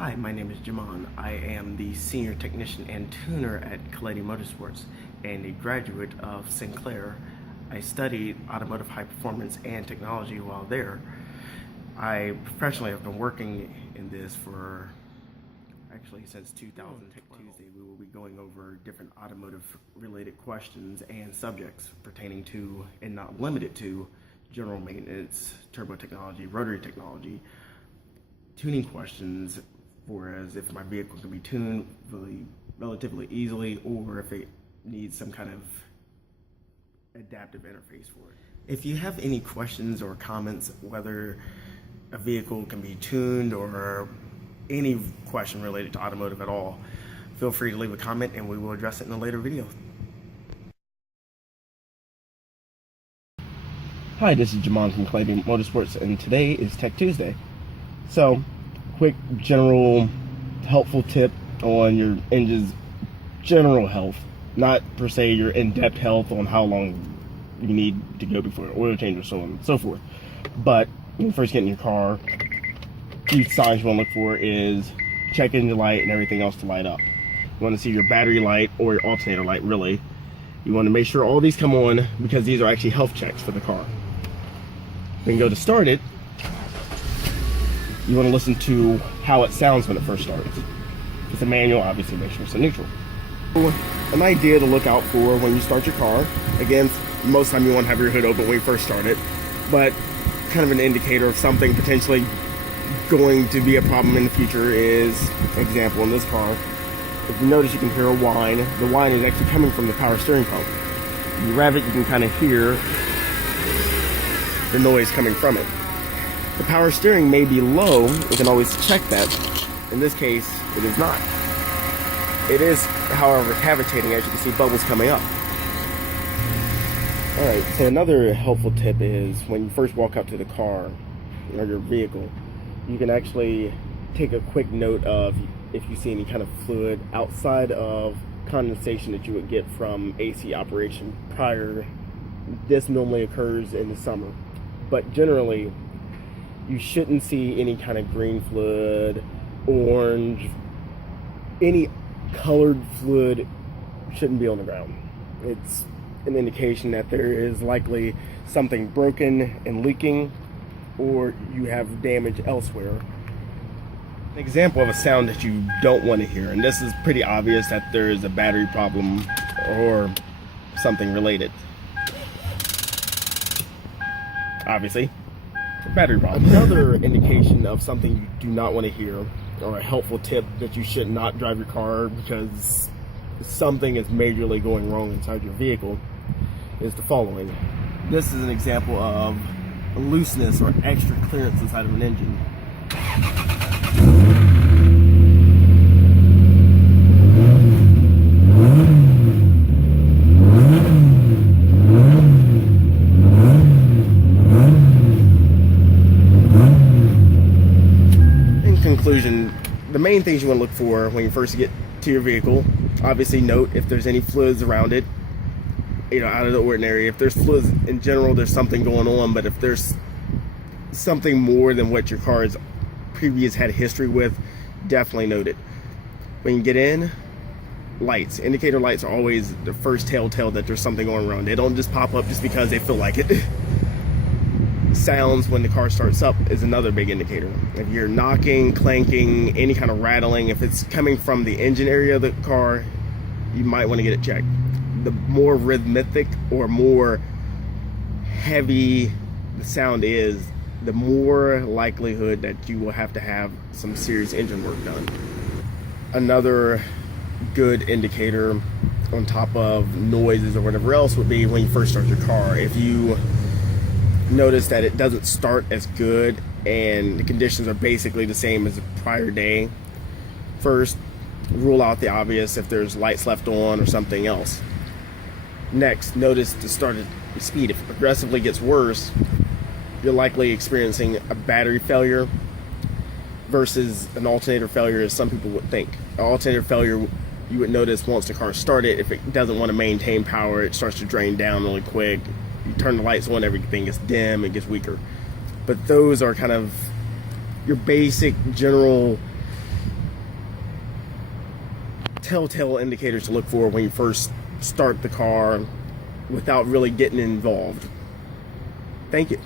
Hi, my name is Jamon. I am the Senior Technician and Tuner at Colletti Motorsports and a graduate of Sinclair. I studied automotive high performance and technology while there. I professionally have been working in this for actually since 2000. Tech Tuesday, we will be going over different automotive related questions and subjects pertaining to, and not limited to, general maintenance, turbo technology, rotary technology, tuning questions, whereas if my vehicle can be tuned really relatively easily, or if it needs some kind of adaptive interface for it. If you have any questions or comments, whether a vehicle can be tuned or any question related to automotive at all, feel free to leave a comment and we will address it in a later video. Hi, this is Jamon from Colletti Motorsports, and today is Tech Tuesday. So, quick general helpful tip on your engine's general health, not per se your in-depth health on how long you need to go before an oil change or so on and so forth. But when you first get in your car, few signs you want to look for is check engine light and everything else to light up. You want to see your battery light or your alternator light, really. You want to make sure all these come on because these are actually health checks for the car. Then go to start it. You want to listen to how it sounds when it first starts. If it's a manual, obviously make sure it's in neutral. An idea to look out for when you start your car, again, most of the time you want to have your hood open when you first start it, but kind of an indicator of something potentially going to be a problem in the future is, example in this car, if you notice you can hear a whine. The whine is actually coming from the power steering pump. You rev it, you can kind of hear the noise coming from it. The power steering may be low, you can always check that. In this case, it is not. It is, however, cavitating, as you can see bubbles coming up. Alright, so another helpful tip is when you first walk up to the car or your vehicle, you can actually take a quick note of if you see any kind of fluid outside of condensation that you would get from AC operation prior. This normally occurs in the summer, but generally you shouldn't see any kind of green fluid, orange, any colored fluid shouldn't be on the ground. It's an indication that there is likely something broken and leaking, or you have damage elsewhere. An example of a sound that you don't want to hear, and this is pretty obvious that there is a battery problem or something related. Obviously, battery problem. Another indication of something you do not want to hear, or a helpful tip that you should not drive your car because something is majorly going wrong inside your vehicle, is the following. This is an example of a looseness or extra clearance inside of an engine. Conclusion, the main things you want to look for when you first get to your vehicle, obviously note if there's any fluids around it, out of the ordinary. If there's fluids in general, there's something going on, but if there's something more than what your car has previous had history with, definitely note it. When you get in, lights, indicator lights are always the first telltale that there's something going around. They don't just pop up just because they feel like it. Sounds when the car starts up is another big indicator. If you're knocking, clanking, any kind of rattling, if it's coming from the engine area of the car, you might want to get it checked. The more rhythmic or more heavy the sound is, the more likelihood that you will have to have some serious engine work done. Another good indicator on top of noises or whatever else would be when you first start your car. If you notice that it doesn't start as good and the conditions are basically the same as the prior day, first rule out the obvious if there's lights left on or something else. Next, notice the started speed. If it progressively gets worse, you're likely experiencing a battery failure versus an alternator failure, as some people would think. An alternator failure, you would notice once the car started, if it doesn't want to maintain power, it starts to drain down really quick. You turn the lights on, everything gets dim, it gets weaker. But those are kind of your basic general telltale indicators to look for when you first start the car without really getting involved. Thank you.